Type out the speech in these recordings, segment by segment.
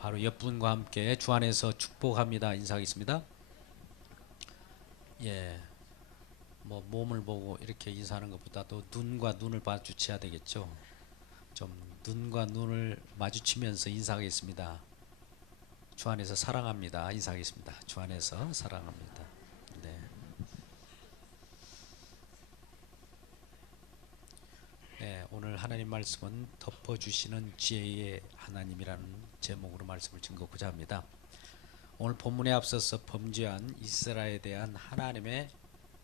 바로 옆분과 함께 주 안에서 축복합니다. 인사하겠습니다. 예, 뭐 몸을 보고 이렇게 인사하는 것보다도 눈과 눈을 마주쳐야 되겠죠. 좀 눈과 눈을 마주치면서 인사하겠습니다. 주 안에서 사랑합니다. 인사하겠습니다. 주 안에서 사랑합니다. 네. 네, 오늘 하나님 말씀은 덮어주시는 지혜의 하나님이라는 제목으로 말씀을 증거하고자 합니다. 오늘 본문에 앞서서 범죄한 이스라엘에 대한 하나님의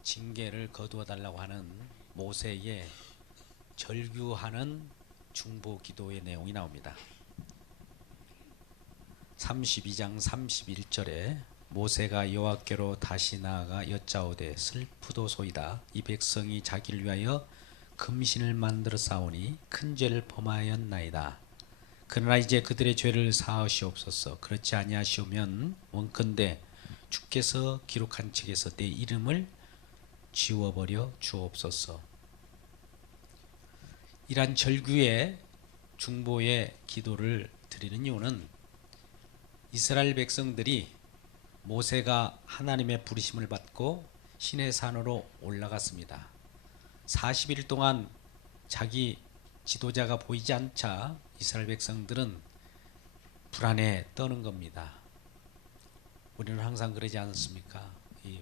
징계를 거두어 달라고 하는 모세의 절규하는 중보 기도의 내용이 나옵니다. 32장 31절에 모세가 여호와께로 다시 나아가 여짜오되 슬프도소이다. 이 백성이 자기를 위하여 금신을 만들어 싸우니 큰 죄를 범하였나이다. 그러나 이제 그들의 죄를 사하시옵소서. 그렇지 아니하시오면 원컨대 주께서 기록한 책에서 내 이름을 지워버려 주옵소서. 이란 절규의 중보의 기도를 드리는 이유는 이스라엘 백성들이 모세가 하나님의 부르심을 받고 시내 산으로 올라갔습니다. 40일 동안 자기 지도자가 보이지 않자 이스라엘 백성들은 불안에 떠는 겁니다. 우리는 항상 그러지 않습니까?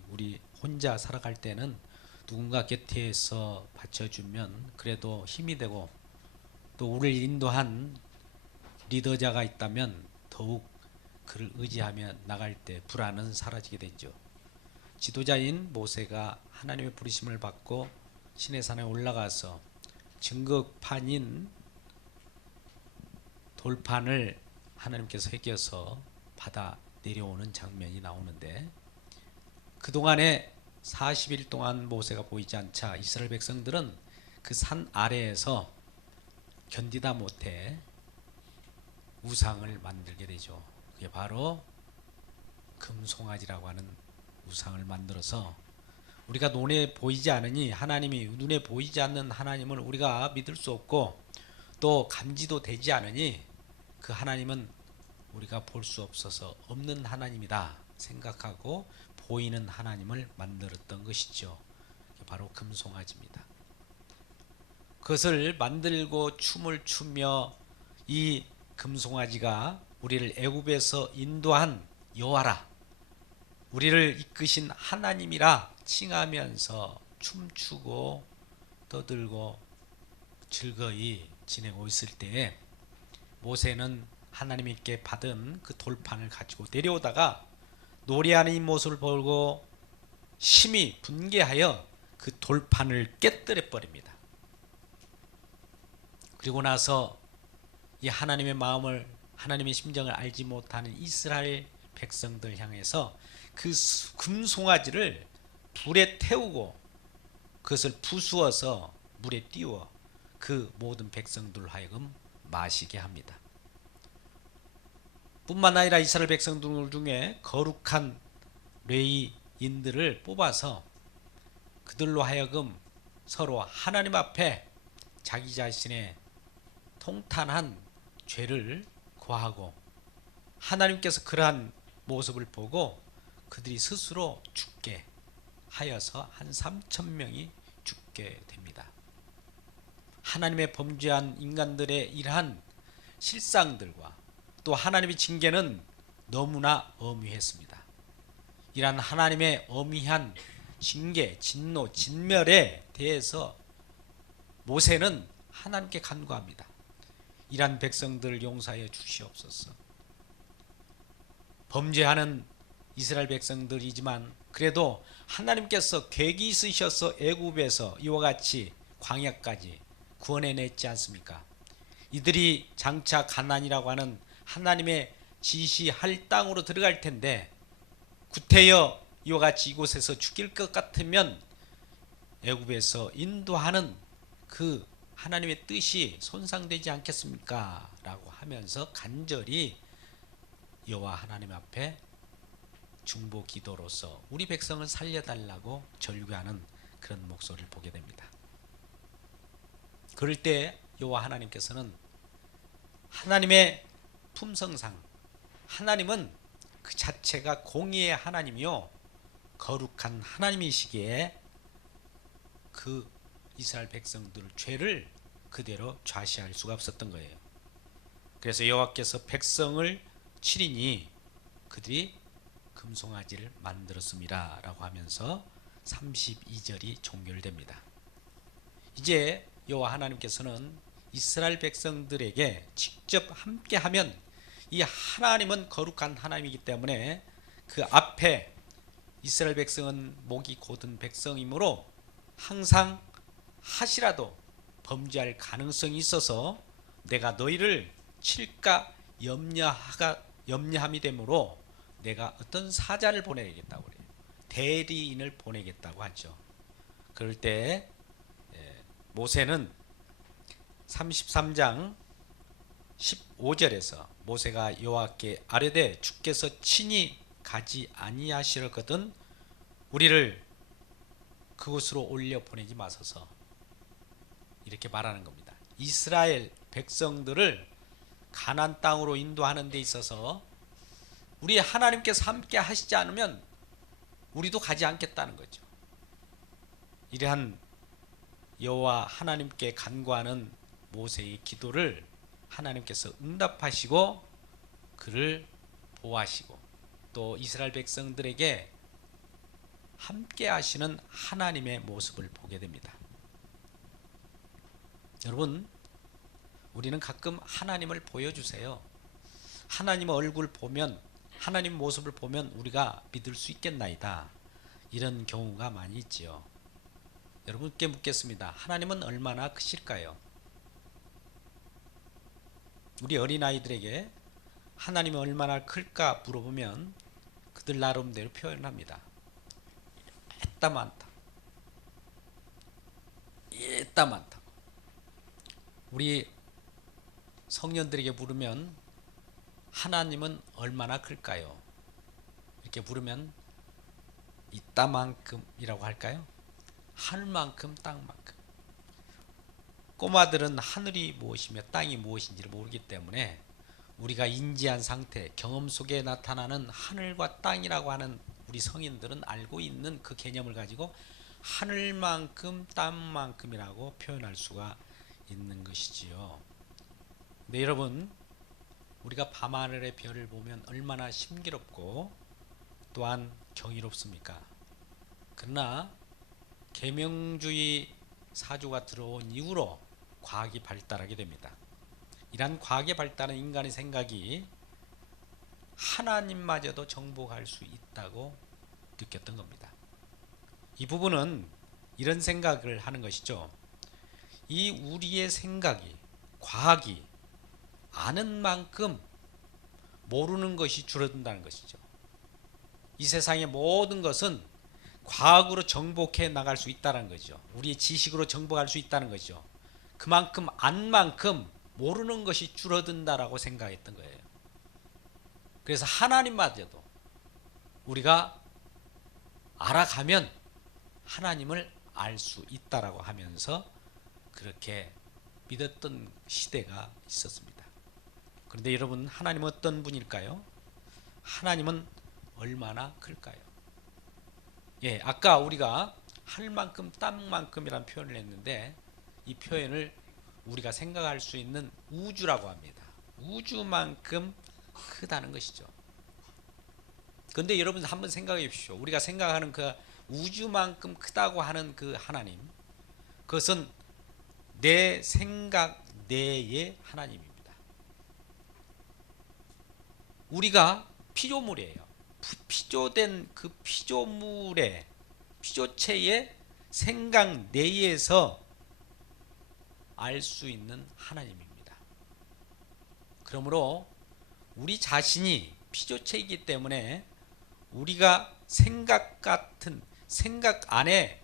우리 혼자 살아갈 때는 누군가 곁에서 받쳐주면 그래도 힘이 되고, 또 우리를 인도한 리더자가 있다면 더욱 그를 의지하며 나갈 때 불안은 사라지게 되죠. 지도자인 모세가 하나님의 부르심을 받고 시내산에 올라가서 증거판인 돌판을 하나님께서 새겨서 받아 내려오는 장면이 나오는데, 그동안에 40일 동안 모세가 보이지 않자 이스라엘 백성들은 그 산 아래에서 견디다 못해 우상을 만들게 되죠. 그게 바로 금송아지라고 하는 우상을 만들어서, 우리가 눈에 보이지 않으니 하나님이 눈에 보이지 않는 하나님을 우리가 믿을 수 없고 또 감지도 되지 않으니 그 하나님은 우리가 볼 수 없어서 없는 하나님이다 생각하고 보이는 하나님을 만들었던 것이죠. 바로 금송아지입니다. 그것을 만들고 춤을 추며 이 금송아지가 우리를 애굽에서 인도한 여호와라, 우리를 이끄신 하나님이라 칭하면서 춤추고 떠들고 즐거이 지내고 있을 때에 모세는 하나님께 받은 그 돌판을 가지고 내려오다가 노래하는 이 모습을 보고 심히 분개하여 그 돌판을 깨뜨려 버립니다. 그리고 나서 이 하나님의 마음을, 하나님의 심정을 알지 못하는 이스라엘 백성들 향해서 그 금송아지를 불에 태우고 그것을 부수어서 물에 띄워 그 모든 백성들 하여금 마시게 합니다. 뿐만 아니라 이스라엘 백성들 중에 거룩한 레위인들을 뽑아서 그들로 하여금 서로 하나님 앞에 자기 자신의 통탄한 죄를 고하고, 하나님께서 그러한 모습을 보고 그들이 스스로 죽게 하여서 한 3,000명이 죽게 됩니다. 하나님의 범죄한 인간들의 이러한 실상들과 또 하나님의 징계는 너무나 엄히했습니다. 이러한 하나님의 엄히한 징계, 진노, 진멸에 대해서 모세는 하나님께 간구합니다. 이러한 백성들을 용서하여 주시옵소서. 범죄하는 이스라엘 백성들이지만 그래도 하나님께서 계획이 있으셔서 애굽에서 이와 같이 광야까지 구원해냈지 않습니까? 이들이 장차 가나안이라고 하는 하나님의 지시할 땅으로 들어갈 텐데 구태여 이와 같이 이곳에서 죽일 것 같으면 애굽에서 인도하는 그 하나님의 뜻이 손상되지 않겠습니까? 라고 하면서 간절히 여호와 하나님 앞에 중보 기도로서 우리 백성을 살려달라고 절규하는 그런 목소리를 보게 됩니다. 그럴 때 여호와 하나님께서는 하나님의 품성상 하나님은 그 자체가 공의의 하나님이요 거룩한 하나님이시기에 그 이스라엘 백성들 죄를 그대로 좌시할 수가 없었던 거예요. 그래서 여호와께서 백성을 치리니 그들이 금송아지를 만들었습니다 라고 하면서 32절이 종결됩니다. 이제 여호와 하나님께서는 이스라엘 백성들에게 직접 함께하면, 이 하나님은 거룩한 하나님이기 때문에 그 앞에 이스라엘 백성은 목이 곧은 백성이므로 항상 하시라도 범죄할 가능성이 있어서 내가 너희를 칠까 염려함이 되므로 내가 어떤 사자를 보내겠다고 그래요. 대리인을 보내겠다고 하죠. 그럴 때 모세는 33장 15절에서 모세가 여호와께 아뢰되 주께서 친히 가지 아니하시거든 우리를 그곳으로 올려 보내지 마소서, 이렇게 말하는 겁니다. 이스라엘 백성들을 가나안 땅으로 인도하는 데 있어서 우리 하나님께서 함께 하시지 않으면 우리도 가지 않겠다는 거죠. 이러한 여호와 하나님께 간구하는 모세의 기도를 하나님께서 응답하시고 그를 보호하시고 또 이스라엘 백성들에게 함께 하시는 하나님의 모습을 보게 됩니다. 여러분, 우리는 가끔 하나님을 보여주세요. 하나님의 얼굴 보면, 하나님 모습을 보면 우리가 믿을 수 있겠나이다, 이런 경우가 많이 있지요. 여러분께 묻겠습니다. 하나님은 얼마나 크실까요? 우리 어린아이들에게 하나님이 얼마나 클까 물어보면 그들 나름대로 표현합니다. 이따만다, 이따만다. 우리 성년들에게 물으면 하나님은 얼마나 클까요? 이렇게 물으면 이따만큼이라고 할까요? 하늘만큼 땅만큼. 꼬마들은 하늘이 무엇이며 땅이 무엇인지를 모르기 때문에 우리가 인지한 상태, 경험 속에 나타나는 하늘과 땅이라고 하는 우리 성인들은 알고 있는 그 개념을 가지고 하늘만큼 땅만큼이라고 표현할 수가 있는 것이지요. 네, 여러분, 우리가 밤하늘의 별을 보면 얼마나 신기롭고 또한 경이롭습니까? 그러나 계명주의 사주가 들어온 이후로 과학이 발달하게 됩니다. 이러한 과학의 발달은 인간의 생각이 하나님마저도 정복할 수 있다고 느꼈던 겁니다. 이 부분은 이런 생각을 하는 것이죠. 이 우리의 생각이, 과학이 아는 만큼 모르는 것이 줄어든다는 것이죠. 이 세상의 모든 것은 과학으로 정복해 나갈 수 있다는 거죠. 우리의 지식으로 정복할 수 있다는 거죠. 그만큼 안 만큼 모르는 것이 줄어든다라고 생각했던 거예요. 그래서 하나님마저도 우리가 알아가면 하나님을 알 수 있다라고 하면서 그렇게 믿었던 시대가 있었습니다. 그런데 여러분, 하나님은 어떤 분일까요? 하나님은 얼마나 클까요? 예, 아까 우리가 하늘만큼 땅만큼이라는 표현을 했는데 이 표현을 우리가 생각할 수 있는 우주라고 합니다. 우주만큼 크다는 것이죠. 그런데 여러분 한번 생각해 보십시오. 우리가 생각하는 그 우주만큼 크다고 하는 그 하나님, 그것은 내 생각 내의 하나님입니다. 우리가 피조물이에요. 피조된 그 피조물의, 피조체의 생각 내에서 알 수 있는 하나님입니다. 그러므로 우리 자신이 피조체이기 때문에 우리가 생각 같은 생각 안에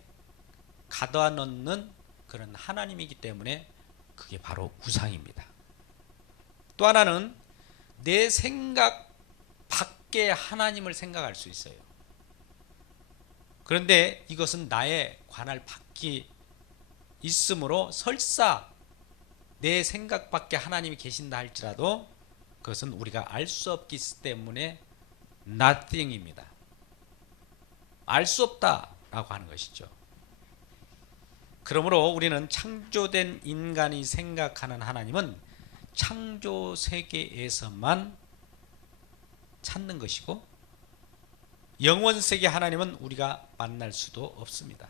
가둬 넣는 그런 하나님이기 때문에 그게 바로 우상입니다. 또 하나는 내 생각 밖에 하나님을 생각할 수 있어요. 그런데 이것은 나의 관할 밖이 있으므로 설사 내 생각 밖에 하나님이 계신다 할지라도 그것은 우리가 알 수 없기 때문에 nothing입니다. 알 수 없다라고 하는 것이죠. 그러므로 우리는 창조된 인간이 생각하는 하나님은 창조 세계에서만 찾는 것이고 영원 세계 하나님은 우리가 만날 수도 없습니다.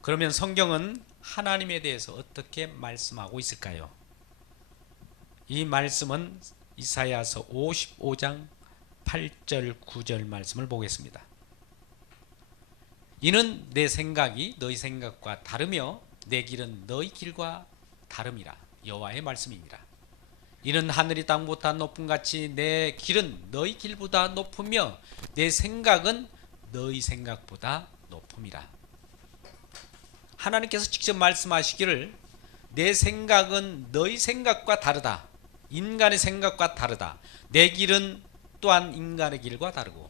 그러면 성경은 하나님에 대해서 어떻게 말씀하고 있을까요? 이 말씀은 이사야서 55장 8절 9절 말씀을 보겠습니다. 이는 내 생각이 너희 생각과 다르며 내 길은 너희 길과 다름이라. 여호와의 말씀이니라. 이는 하늘이 땅보다 높음같이 내 길은 너희 길보다 높으며 내 생각은 너희 생각보다 높음이라. 하나님께서 직접 말씀하시기를 내 생각은 너희 생각과 다르다. 인간의 생각과 다르다. 내 길은 또한 인간의 길과 다르고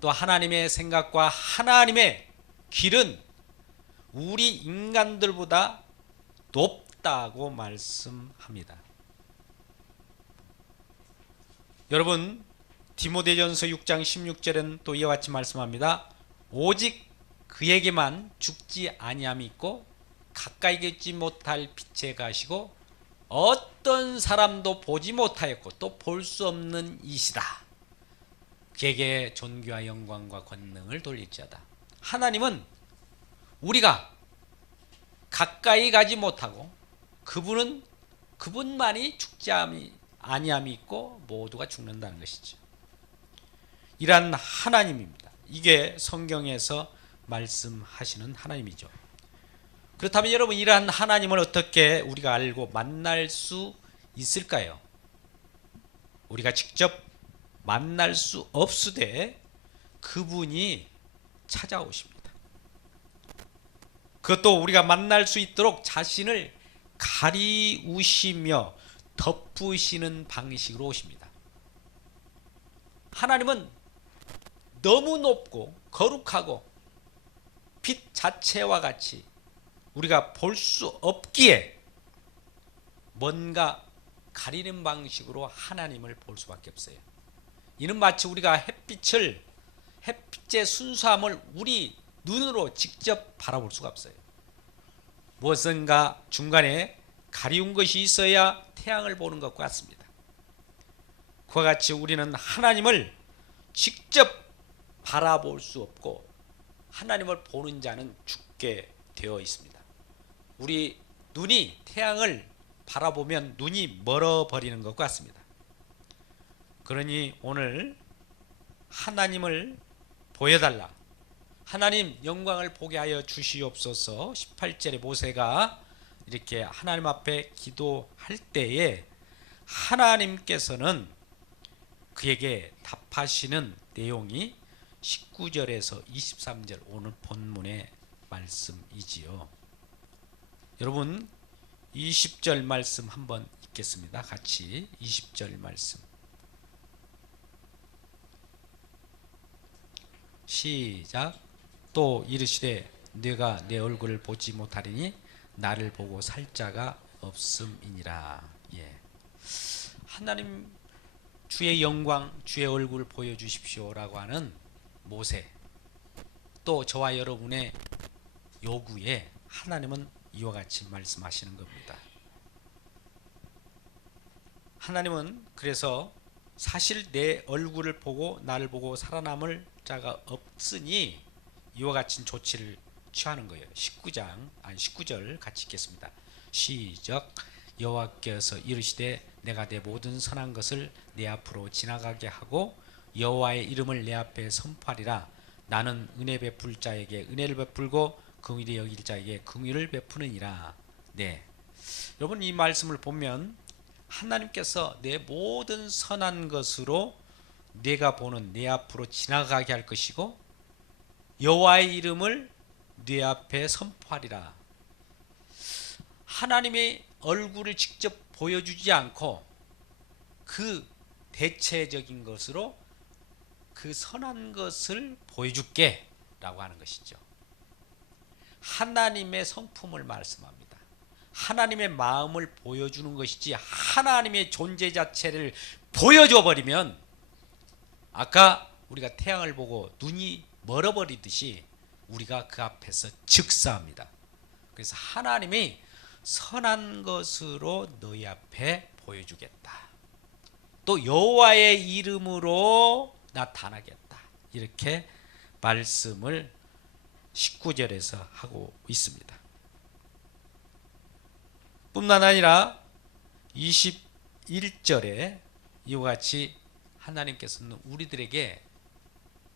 또 하나님의 생각과 하나님의 길은 우리 인간들보다 높다고 말씀합니다. 여러분 디모데전서 6장 16절은 또 이와 같이 말씀합니다. 오직 그에게만 죽지 아니함이 있고 가까이 겠지 못할 빛에 가시고 어떤 사람도 보지 못하였고 또 볼 수 없는 이시다. 그에게 존귀와 영광과 권능을 돌릴지어다. 하나님은 우리가 가까이 가지 못하고 그분만이 죽지 아니함이 있고 모두가 죽는다는 것이죠. 이란 하나님입니다. 이게 성경에서 말씀하시는 하나님이죠. 그렇다면 여러분 이러한 하나님을 어떻게 우리가 알고 만날 수 있을까요? 우리가 직접 만날 수 없으되 그분이 찾아오십니다. 그것도 우리가 만날 수 있도록 자신을 가리우시며 덮으시는 방식으로 오십니다. 하나님은 너무 높고 거룩하고 빛 자체와 같이 우리가 볼 수 없기에 뭔가 가리는 방식으로 하나님을 볼 수밖에 없어요. 이는 마치 우리가 햇빛의 순수함을 우리 눈으로 직접 바라볼 수가 없어요. 무엇인가 중간에 가리운 것이 있어야 태양을 보는 것과 같습니다. 그와 같이 우리는 하나님을 직접 바라볼 수 없고 하나님을 보는 자는 죽게 되어 있습니다. 우리 눈이 태양을 바라보면 눈이 멀어버리는 것과 같습니다. 그러니 오늘 하나님을 보여달라. 하나님 영광을 보게 하여 주시옵소서. 18절에 모세가 이렇게 하나님 앞에 기도할 때에 하나님께서는 그에게 답하시는 내용이 19절에서 23절 오늘 본문의 말씀이지요. 여러분 20절 말씀 한번 읽겠습니다. 같이 20절 말씀 시작. 또 이르시되 네가 내 얼굴을 보지 못하리니 나를 보고 살 자가 없음이니라. 예. 하나님 주의 영광 주의 얼굴을 보여주십시오라고 하는 모세 또 저와 여러분의 요구에 하나님은 이와 같이 말씀하시는 겁니다. 하나님은 그래서 사실 내 얼굴을 보고 나를 보고 살아남을 자가 없으니 이와 같은 조치를 취하는 거예요. 19절 같이 읽겠습니다. 시작. 여호와께서 이르시되 내가 내 모든 선한 것을 내 앞으로 지나가게 하고 여호와의 이름을 내 앞에 선포하리라. 나는 은혜 베풀 자에게 은혜를 베풀고 긍휼히 여길 자에게 긍휼을 베푸느니라. 네, 여러분 이 말씀을 보면 하나님께서 내 모든 선한 것으로 내가 보는 내 앞으로 지나가게 할 것이고 여호와의 이름을 네 앞에 선포하리라. 하나님의 얼굴을 직접 보여주지 않고 그 대체적인 것으로 그 선한 것을 보여줄게 라고 하는 것이죠. 하나님의 성품을 말씀합니다. 하나님의 마음을 보여주는 것이지 하나님의 존재 자체를 보여줘 버리면 아까 우리가 태양을 보고 눈이 멀어버리듯이 우리가 그 앞에서 즉사합니다. 그래서 하나님이 선한 것으로 너희 앞에 보여주겠다. 또 여호와의 이름으로 나타나겠다. 이렇게 말씀을 19절에서 하고 있습니다. 뿐만 아니라 21절에 이와 같이 하나님께서는 우리들에게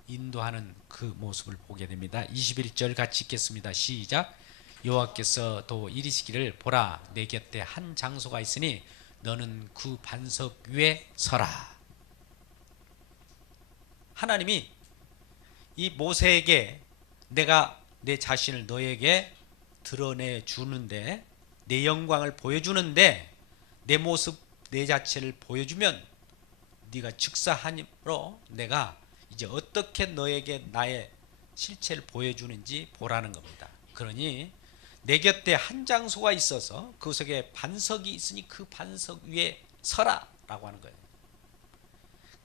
인도하는 그 모습을 보게 됩니다. 21절 같이 읽겠습니다. 시작. 여호와께서 또 이르시기를 보라 내 곁에 한 장소가 있으니 너는 그 반석 위에 서라. 하나님이 이 모세에게 내가 내 자신을 너에게 드러내 주는데 내 영광을 보여주는데 내 모습 내 자체를 보여주면 네가 즉사하므로 내가 이제 어떻게 너에게 나의 실체를 보여주는지 보라는 겁니다. 그러니 내 곁에 한 장소가 있어서 그 속에 반석이 있으니 그 반석 위에 서라 라고 하는 거예요.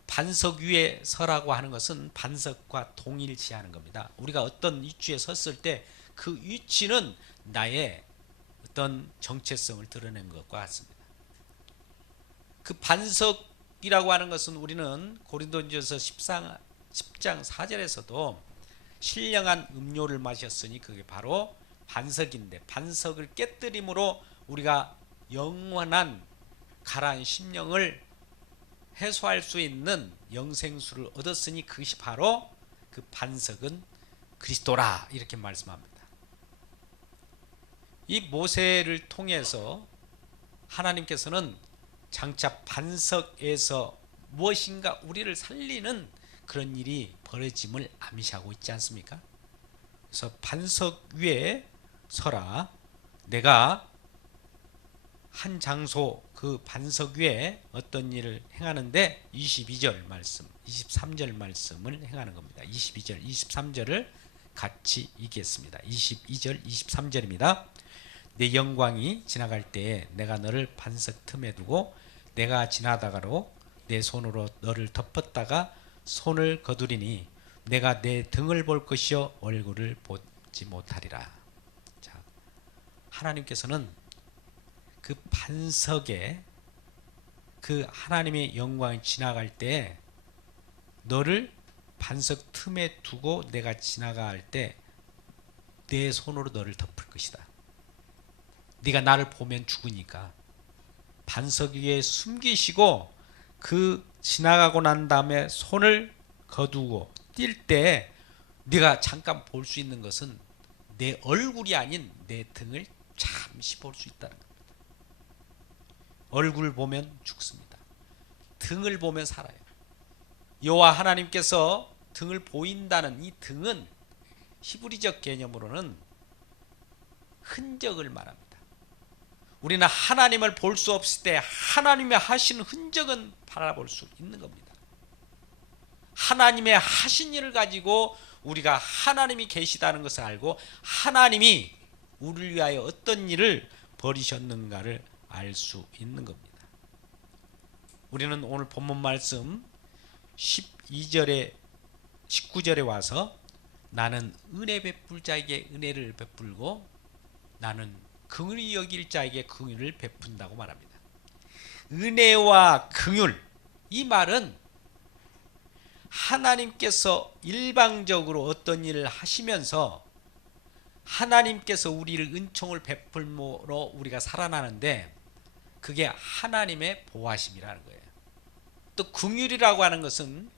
반석 위에 서라고 하는 것은 반석과 동일시하는 겁니다. 우리가 어떤 위치에 섰을 때 그 위치는 나의 어떤 정체성을 드러낸 것과 같습니다. 그 반석이라고 하는 것은 우리는 고린도전서 10장 4절에서도 신령한 음료를 마셨으니 그게 바로 반석인데 반석을 깨뜨림으로 우리가 영원한 가라앉은 심령을 해소할 수 있는 영생수를 얻었으니 그것이 바로 그 반석은 그리스도라 이렇게 말씀합니다. 이 모세를 통해서 하나님께서는 장차 반석에서 무엇인가 우리를 살리는 그런 일이 벌어짐을 암시하고 있지 않습니까? 그래서 반석 위에 서라. 내가 한 장소 그 반석 위에 어떤 일을 행하는데 22절 말씀 23절 말씀을 행하는 겁니다. 22절 23절을 같이 읽겠습니다. 22절 23절입니다. 내 영광이 지나갈 때에 내가 너를 반석 틈에 두고 내가 지나다가로 내 손으로 너를 덮었다가 손을 거두리니 내가 내 등을 볼 것이요 얼굴을 보지 못하리라. 자, 하나님께서는 그 반석에 그 하나님의 영광이 지나갈 때 너를 반석 틈에 두고 내가 지나갈 때 내 손으로 너를 덮을 것이다. 네가 나를 보면 죽으니까 반석 위에 숨기시고 그 지나가고 난 다음에 손을 거두고 뛸 때 네가 잠깐 볼 수 있는 것은 내 얼굴이 아닌 내 등을 잠시 볼 수 있다는 겁니다. 얼굴을 보면 죽습니다. 등을 보면 살아요. 여호와 하나님께서 등을 보인다는 이 등은 히브리적 개념으로는 흔적을 말합니다. 우리는 하나님을 볼 수 없을 때 하나님의 하신 흔적은 바라볼 수 있는 겁니다. 하나님의 하신 일을 가지고 우리가 하나님이 계시다는 것을 알고 하나님이 우리를 위하여 어떤 일을 벌이셨는가를 알 수 있는 겁니다. 우리는 오늘 본문 말씀 12절에 19절에 와서 나는 은혜 베풀 자에게 은혜를 베풀고 나는 긍휼히 여길 자에게 긍휼을 베푼다고 말합니다. 은혜와 긍휼 이 말은 하나님께서 일방적으로 어떤 일을 하시면서 하나님께서 우리를 은총을 베풀므로 우리가 살아나는데 그게 하나님의 보호하심이라는 거예요. 또 긍휼이라고 하는 것은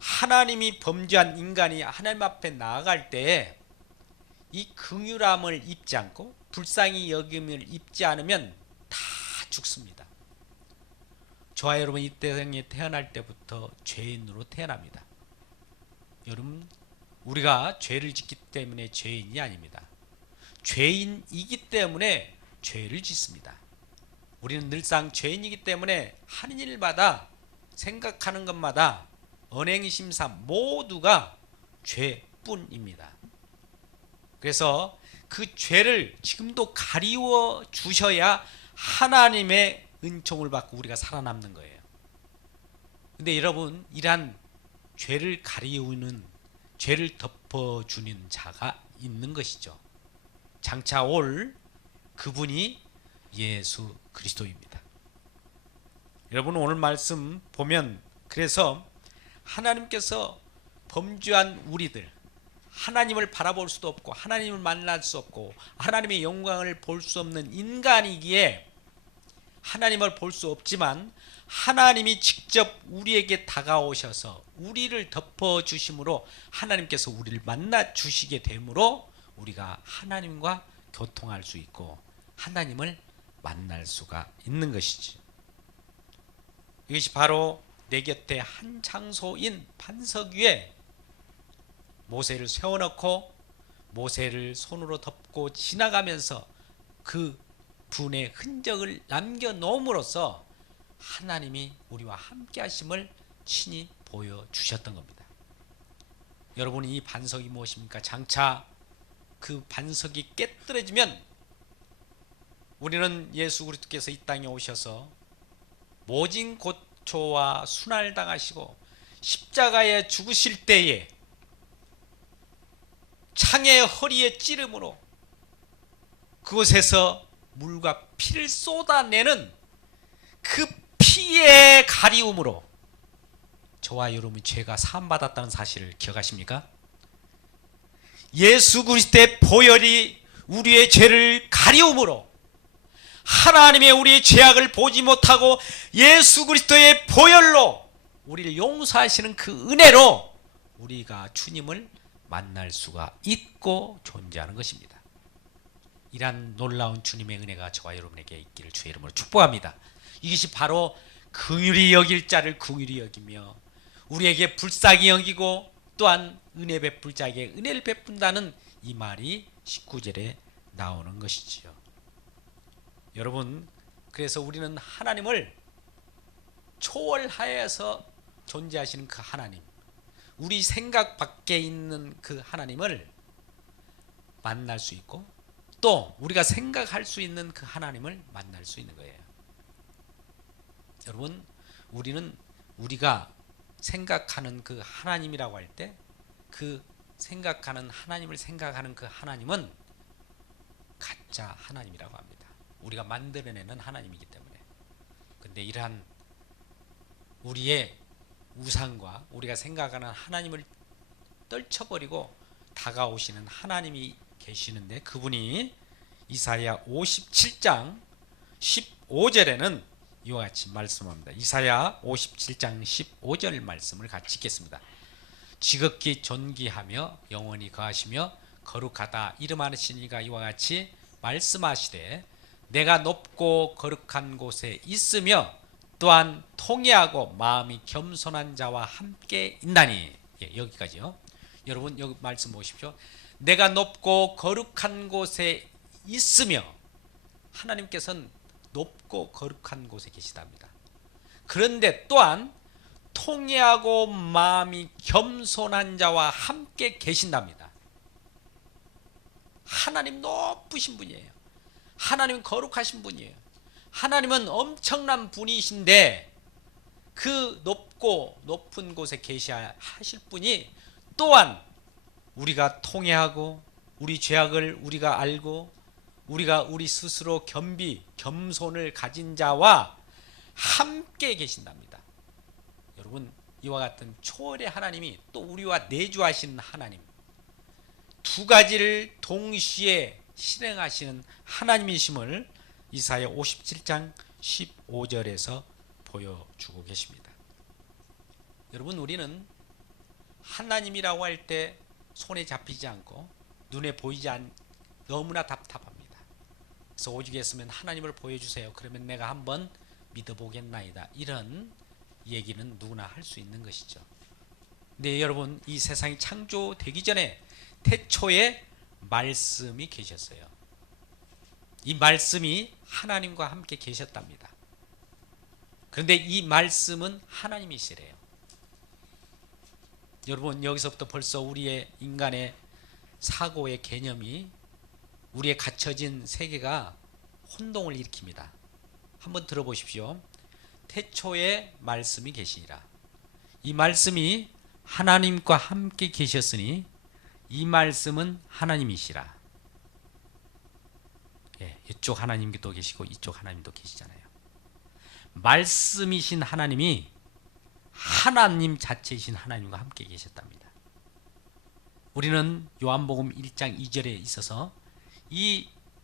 하나님이 범죄한 인간이 하나님 앞에 나아갈 때에 이 긍휼함을 입지 않고 불쌍히 여김을 입지 않으면 다 죽습니다. 저와 여러분 이 땅에 태어날 때부터 죄인으로 태어납니다. 여러분 우리가 죄를 짓기 때문에 죄인이 아닙니다. 죄인이기 때문에 죄를 짓습니다. 우리는 늘상 죄인이기 때문에 하는 일마다 생각하는 것마다 언행심사 모두가 죄뿐입니다. 그래서 그 죄를 지금도 가리워 주셔야 하나님의 은총을 받고 우리가 살아남는 거예요. 근데 여러분, 이러한 죄를 가리우는, 죄를 덮어주는 자가 있는 것이죠. 장차 올 그분이 예수 그리스도입니다. 여러분, 오늘 말씀 보면, 그래서 하나님께서 범죄한 우리들, 하나님을 바라볼 수도 없고 하나님을 만날 수 없고 하나님의 영광을 볼 수 없는 인간이기에 하나님을 볼 수 없지만, 하나님이 직접 우리에게 다가오셔서 우리를 덮어주심으로 하나님께서 우리를 만나 주시게 되므로 우리가 하나님과 교통할 수 있고 하나님을 만날 수가 있는 것이지. 이것이 바로 내 곁에 한 장소인 반석 위에 모세를 세워놓고 모세를 손으로 덮고 지나가면서 그 분의 흔적을 남겨놓음으로써 하나님이 우리와 함께 하심을 친히 보여주셨던 겁니다. 여러분, 이 반석이 무엇입니까? 장차 그 반석이 깨뜨려지면 우리는 예수 그리스도께서 이 땅에 오셔서 모진 고초와 순환을 당하시고 십자가에 죽으실 때에 창의 허리에 찌름으로 그곳에서 물과 피를 쏟아내는 그 피의 가리움으로 저와 여러분이 죄가 사함받았다는 사실을 기억하십니까? 예수 그리스도의 보혈이 우리의 죄를 가리움으로 하나님의 우리의 죄악을 보지 못하고 예수 그리스도의 보혈로 우리를 용서하시는 그 은혜로 우리가 주님을 만날 수가 있고 존재하는 것입니다. 이러한 놀라운 주님의 은혜가 저와 여러분에게 있기를 주의 이름으로 축복합니다. 이것이 바로 긍휼히 여길 자를 긍휼히 여기며 우리에게 불쌍히 여기고 또한 은혜 베풀 자에게 은혜를 베푼다는 이 말이 19절에 나오는 것이지요. 여러분, 그래서 우리는 하나님을 초월하여서 존재하시는 그 하나님, 우리 생각 밖에 있는 그 하나님을 만날 수 있고 또 우리가 생각할 수 있는 그 하나님을 만날 수 있는 거예요. 여러분, 우리는 우리가 생각하는 그 하나님이라고 할 때 그 생각하는 하나님을 생각하는 그 하나님은 가짜 하나님이라고 합니다. 우리가 만들어내는 하나님이기 때문에. 근데 이러한 우리의 우상과 우리가 생각하는 하나님을 떨쳐버리고 다가오시는 하나님이 계시는데, 그분이 이사야 57장 15절에는 이와 같이 말씀합니다. 이사야 57장 15절 말씀을 같이 읽겠습니다. 지극히 존귀하며 영원히 거하시며 거룩하다 이름하시는 이가 이와 같이 말씀하시되 내가 높고 거룩한 곳에 있으며 또한 통회하고 마음이 겸손한 자와 함께 있나니. 여기까지요. 여러분, 여기 말씀 보십시오. 내가 높고 거룩한 곳에 있으며, 하나님께서는 높고 거룩한 곳에 계시답니다. 그런데 또한 통회하고 마음이 겸손한 자와 함께 계신답니다. 하나님 높으신 분이에요. 하나님 거룩하신 분이에요. 하나님은 엄청난 분이신데 그 높은 곳에 계시하실 분이 또한 우리가 통회하고 우리 죄악을 우리가 알고 우리가 우리 스스로 겸손을 가진 자와 함께 계신답니다. 여러분, 이와 같은 초월의 하나님이 또 우리와 내주하시는 하나님, 두 가지를 동시에 실행하시는 하나님이심을 이사야 57장 15절에서 보여주고 계십니다. 여러분, 우리는 하나님이라고 할 때 손에 잡히지 않고 눈에 보이지 너무나 답답합니다. 그래서 오죽 했으면 하나님을 보여주세요. 그러면 내가 한번 믿어보겠나이다. 이런 얘기는 누구나 할 수 있는 것이죠. 근데 여러분, 이 세상이 창조되기 전에 태초에 말씀이 계셨어요. 이 말씀이 하나님과 함께 계셨답니다. 그런데 이 말씀은 하나님이시래요. 여러분, 여기서부터 벌써 우리의 인간의 사고의 개념이 우리의 갇혀진 세계가 혼동을 일으킵니다. 한번 들어보십시오. 태초에 말씀이 계시니라. 이 말씀이 하나님과 함께 계셨으니 이 말씀은 하나님이시라. 예, 이쪽 하나님도 계시고 이쪽 하나님도 계시잖아요. 말씀이신 하나님이 하나님 자체이신 하나님과 함께 계셨답니다. 우리는 요한복음 1장 2절에 있어서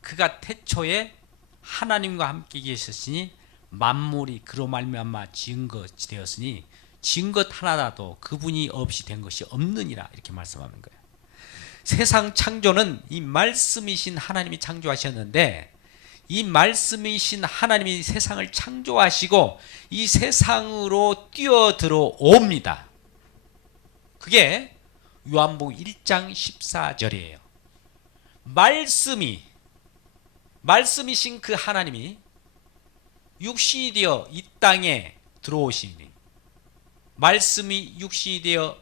그가 태초에 하나님과 함께 계셨으니 만물이 그로 말미암아 지은 것이 되었으니 지은 것 하나라도 그분이 없이 된 것이 없느니라 이렇게 말씀하는 거예요. 세상 창조는 이 말씀이신 하나님이 창조하셨는데 이 말씀이신 하나님이 세상을 창조하시고 이 세상으로 뛰어들어옵니다. 그게 요한복음 1장 14절이에요. 말씀이신 그 하나님이 육신이 되어 이 땅에 들어오시니 말씀이 육신이 되어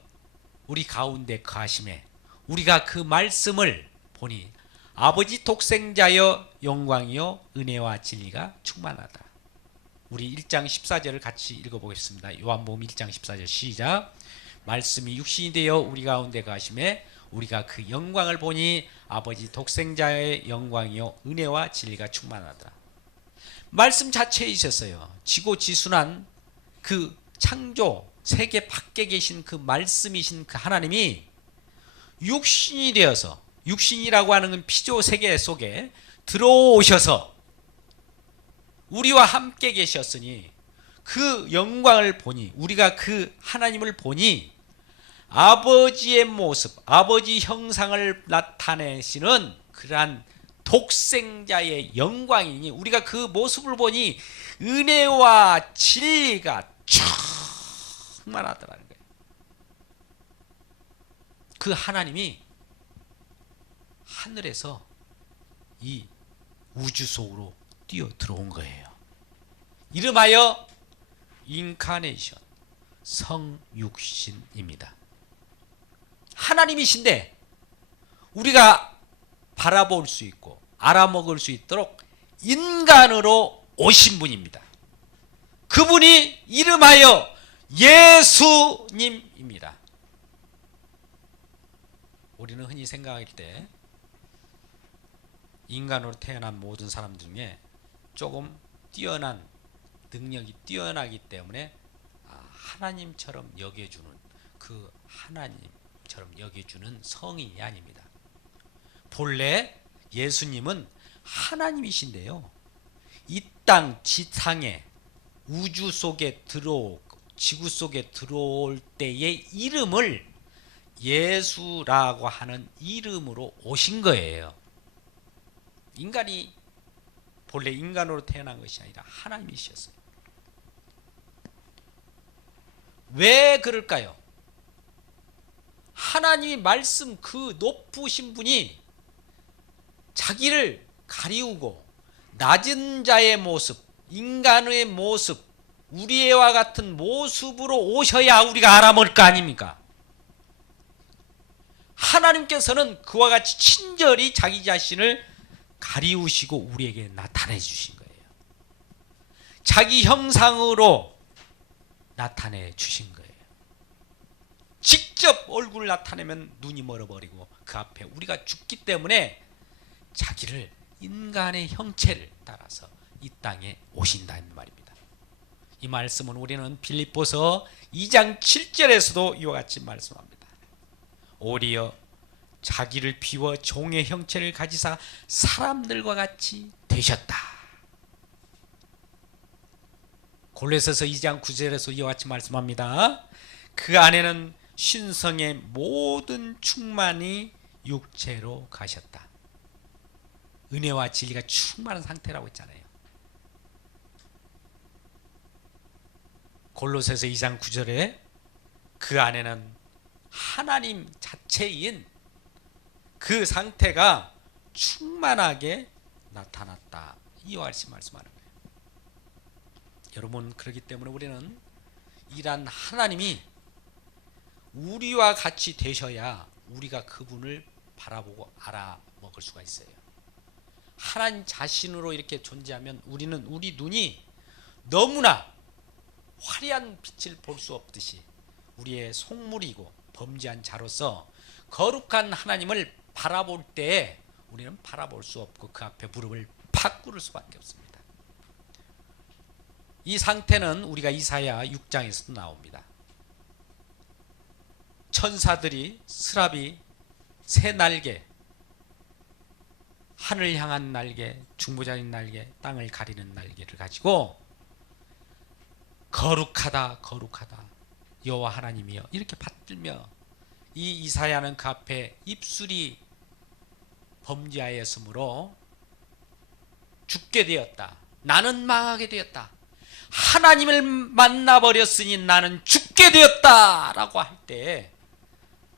우리 가운데 거하심에 우리가 그 말씀을 보니 아버지 독생자여 영광이요 은혜와 진리가 충만하다. 우리 1장 14절을 같이 읽어보겠습니다. 요한복음 1장 14절 시작. 말씀이 육신이 되어 우리 가운데 거하심에 우리가 그 영광을 보니 아버지 독생자의 영광이요 은혜와 진리가 충만하다. 말씀 자체에 있었어요. 지고지순한 그 창조 세계 밖에 계신 그 말씀이신 그 하나님이 육신이 되어서 육신이라고 하는 건 피조 세계 속에 들어오셔서 우리와 함께 계셨으니 그 영광을 보니 우리가 그 하나님을 보니 아버지의 모습, 아버지 형상을 나타내시는 그러한 독생자의 영광이니 우리가 그 모습을 보니 은혜와 진리가 충만하더라는 거예요. 그 하나님이 하늘에서 이 우주 속으로 뛰어 들어온 거예요. 이름하여 인카네이션, 성육신입니다. 하나님이신데 우리가 바라볼 수 있고 알아먹을 수 있도록 인간으로 오신 분입니다. 그분이 이름하여 예수님입니다. 우리는 흔히 생각할 때 인간으로 태어난 모든 사람 중에 조금 뛰어난 능력이 뛰어나기 때문에 하나님처럼 여겨주는 그 하나님처럼 여겨주는 성인이 아닙니다. 본래 예수님은 하나님이신데요. 이 땅 지상에 우주 속에 지구 속에 들어올 때의 이름을 예수라고 하는 이름으로 오신 거예요. 인간이 본래 인간으로 태어난 것이 아니라 하나님이셨어요. 왜 그럴까요? 하나님이 말씀 그 높으신 분이 자기를 가리우고 낮은 자의 모습, 인간의 모습, 우리와 같은 모습으로 오셔야 우리가 알아볼 거 아닙니까? 하나님께서는 그와 같이 친절히 자기 자신을 가리우시고 우리에게 나타내 주신 거예요. 자기 형상으로 나타내 주신 거예요. 직접 얼굴 나타내면 눈이 멀어버리고 그 앞에 우리가 죽기 때문에 자기를 인간의 형체를 따라서 이 땅에 오신다는 말입니다. 이 말씀은 우리는 빌립보서 2장 7절에서도 이와 같이 말씀합니다. 오히려 자기를 비워 종의 형체를 가지사 사람들과 같이 되셨다. 골로새서 2장 9절에서 이와 같이 말씀합니다. 그 안에는 신성의 모든 충만이 육체로 가셨다. 은혜와 진리가 충만한 상태라고 했잖아요. 골로새서 2장 9절에 그 안에는 하나님 자체인 그 상태가 충만하게 나타났다. 이와 같이 말씀하는 거예요. 여러분, 그렇기 때문에 우리는 이란 하나님이 우리와 같이 되셔야 우리가 그분을 바라보고 알아먹을 수가 있어요. 하나님 자신으로 이렇게 존재하면 우리는 우리 눈이 너무나 화려한 빛을 볼 수 없듯이 우리의 속물이고 범죄한 자로서 거룩한 하나님을 바라볼 때에 우리는 바라볼 수 없고 그 앞에 무릎을 팍 꿇을 수밖에 없습니다. 이 상태는 우리가 이사야 6장에서도 나옵니다. 천사들이 스라비 새 날개, 하늘 향한 날개, 중보자인 날개, 땅을 가리는 날개를 가지고 거룩하다 거룩하다 여호와 하나님이여 이렇게 받들며 이 이사야는 그 앞에 입술이 범죄하였으므로 죽게 되었다. 나는 망하게 되었다. 하나님을 만나버렸으니 나는 죽게 되었다 라고 할 때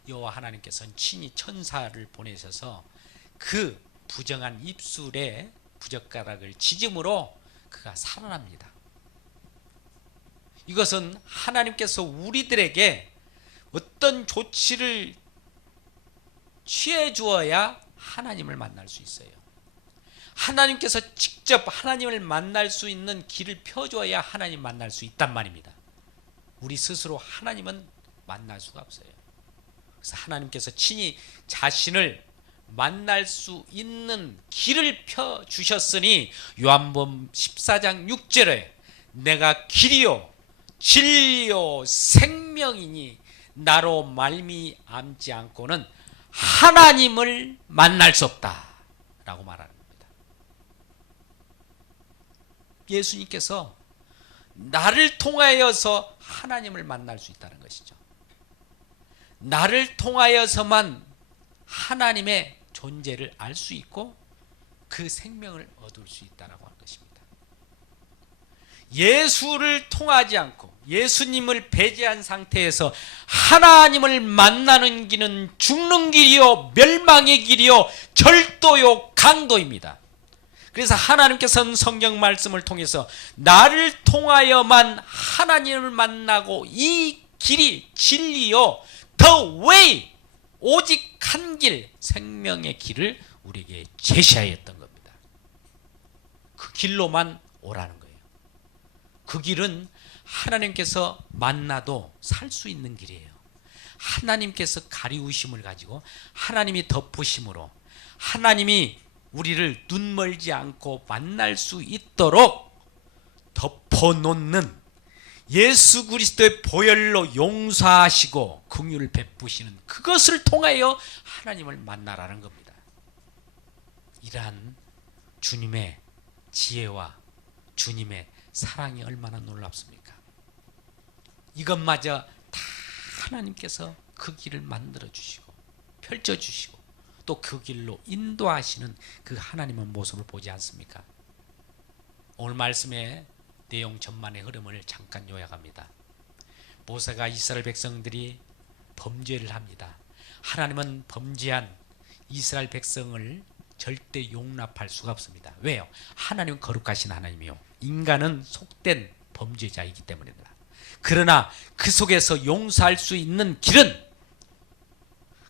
여호와 하나님께서는 친히 천사를 보내셔서 그 부정한 입술에 부젓가락을 짖음으로 그가 살아납니다. 이것은 하나님께서 우리들에게 어떤 조치를 취해 주어야 하나님을 만날 수 있어요. 하나님께서 직접 하나님을 만날 수 있는 길을 펴줘야 하나님 만날 수 있단 말입니다. 우리 스스로 하나님은 만날 수가 없어요. 그래서 하나님께서 친히 자신을 만날 수 있는 길을 펴주셨으니 요한복음 14장 6절에 내가 길이요 진리요 생명이니 나로 말미암지 않고는 하나님을 만날 수 없다 라고 말하는 겁니다. 예수님께서 나를 통하여서 하나님을 만날 수 있다는 것이죠. 나를 통하여서만 하나님의 존재를 알 수 있고 그 생명을 얻을 수 있다라고 하는 것입니다. 예수를 통하지 않고 예수님을 배제한 상태에서 하나님을 만나는 길은 죽는 길이요 멸망의 길이요 절도요 강도입니다. 그래서 하나님께서는 성경 말씀을 통해서 나를 통하여만 하나님을 만나고 이 길이 진리요 The way 오직 한 길 생명의 길을 우리에게 제시하였던 겁니다. 그 길로만 오라는 거예요. 그 길은 하나님께서 만나도 살 수 있는 길이에요. 하나님께서 가리우심을 가지고 하나님이 덮으심으로 하나님이 우리를 눈멀지 않고 만날 수 있도록 덮어놓는 예수 그리스도의 보혈로 용서하시고 긍휼을 베푸시는 그것을 통하여 하나님을 만나라는 겁니다. 이러한 주님의 지혜와 주님의 사랑이 얼마나 놀랍습니까? 이것마저 다 하나님께서 그 길을 만들어 주시고 펼쳐 주시고 또 그 길로 인도하시는 그 하나님의 모습을 보지 않습니까? 오늘 말씀의 내용 전반의 흐름을 잠깐 요약합니다. 모세가 이스라엘 백성들이 범죄를 합니다. 하나님은 범죄한 이스라엘 백성을 절대 용납할 수가 없습니다. 왜요? 하나님은 거룩하신 하나님이요 인간은 속된 범죄자이기 때문입니다. 그러나 그 속에서 용서할 수 있는 길은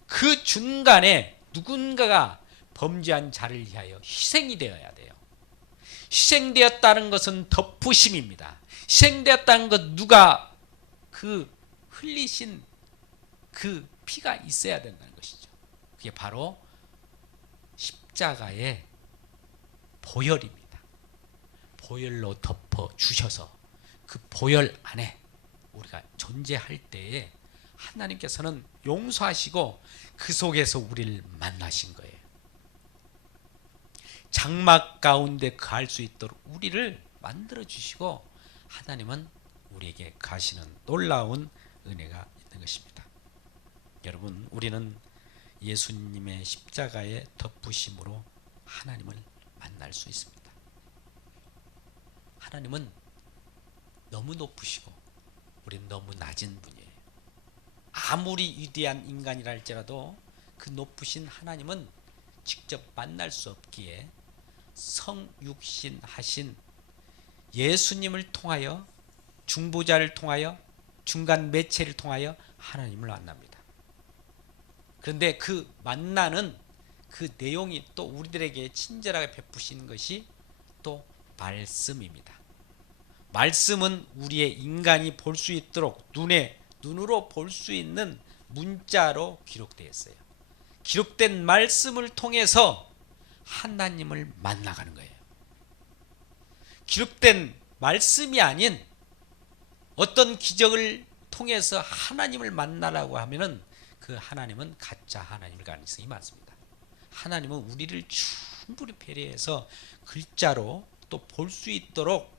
그 중간에 누군가가 범죄한 자를 위하여 희생이 되어야 돼요. 희생되었다는 것은 덮으심입니다. 희생되었다는 것 누가 그 흘리신 그 피가 있어야 된다는 것이죠. 그게 바로 십자가의 보혈입니다. 보혈로 덮어 주셔서 그 보혈 안에 우리가 존재할 때에 하나님께서는 용서하시고 그 속에서 우리를 만나신 거예요. 장막 가운데 거할 수 있도록 우리를 만들어 주시고 하나님은 우리에게 가시는 놀라운 은혜가 있는 것입니다. 여러분, 우리는 예수님의 십자가의 덮으심으로 하나님을 만날 수 있습니다. 하나님은 너무 높으시고 우리는 너무 낮은 분이에요. 아무리 위대한 인간이라 할지라도 그 높으신 하나님은 직접 만날 수 없기에 성육신 하신 예수님을 통하여 중보자를 통하여 중간 매체를 통하여 하나님을 만납니다. 그런데 그 만나는 그 내용이 또 우리들에게 친절하게 베푸신 것이 또 말씀입니다. 말씀은 우리의 인간이 볼 수 있도록 눈으로 볼 수 있는 문자로 기록되어 있어요. 기록된 말씀을 통해서 하나님을 만나가는 거예요. 기록된 말씀이 아닌 어떤 기적을 통해서 하나님을 만나라고 하면은 그 하나님은 가짜 하나님일 가능성이 많습니다. 하나님은 우리를 충분히 배려해서 글자로 또 볼 수 있도록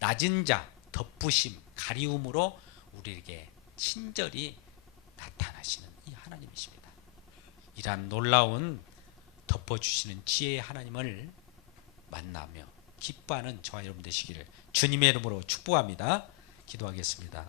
낮은 자, 덮으심, 가리움으로 우리에게 친절히 나타나시는 이 하나님이십니다. 이러한 놀라운 덮어주시는 지혜의 하나님을 만나며 기뻐하는 저와 여러분 되시기를 주님의 이름으로 축복합니다. 기도하겠습니다.